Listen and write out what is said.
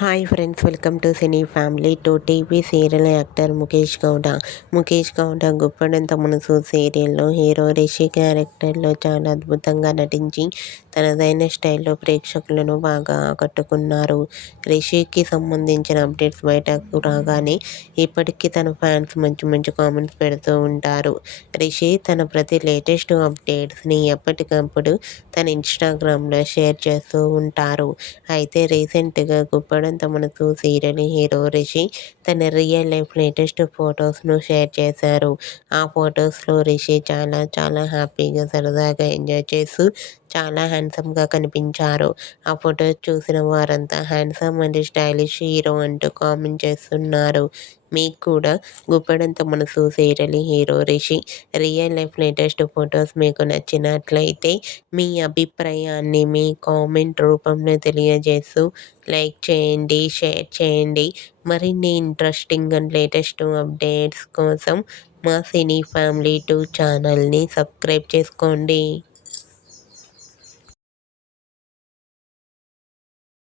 Hi friends, welcome to cine family. TV serial actor Mukesh Gowda. Mukesh Gowda Guppedantha Manasu సీరియల్లో hero Rishi క్యారెక్టర్లో చాలా అద్భుతంగా నటించి తనదైన స్టైల్లో ప్రేక్షకులను బాగా ఆకట్టుకున్నారు. రిషికి సంబంధించిన అప్డేట్స్ బయటకు రాగానే ఇప్పటికీ తన ఫ్యాన్స్ మంచి మంచి కామెంట్స్ పెడుతూ ఉంటారు. రిషి తన ప్రతి లేటెస్ట్ అప్డేట్స్ని ఎప్పటికప్పుడు తన ఇన్స్టాగ్రామ్లో షేర్ చేస్తూ ఉంటారు. అయితే రీసెంట్గా గుప్పడంత మనసు సీరియల్ హీరో రిషి తన రియల్ లైఫ్ లేటెస్ట్ ఫొటోస్ను షేర్ చేశారు. ఆ ఫొటోస్లో రిషి చాలా చాలా హ్యాపీగా సరదాగా ఎంజాయ్ చేస్తూ చాలా హ్యాండ్సమ్గా కనిపించారు. ఆ ఫొటోస్ చూసిన వారంతా హ్యాండ్సమ్ అండ్ స్టైలిష్ హీరో అంటూ కామెంట్ చేస్తున్నారు. మీకు కూడా గుప్పడంత మనసు serial hero Rishi real life latest photos మీకు నచ్చినట్లయితే మీ అభిప్రాయాన్ని మీ కామెంట్ రూపంలో తెలియజేస్తూ లైక్ చేయండి, షేర్ చేయండి. మరిన్ని ఇంట్రెస్టింగ్ అండ్ లేటెస్ట్ అప్డేట్స్ కోసం మా సినీ ఫ్యామిలీ 2 ఛానల్ని సబ్స్క్రైబ్ చేసుకోండి.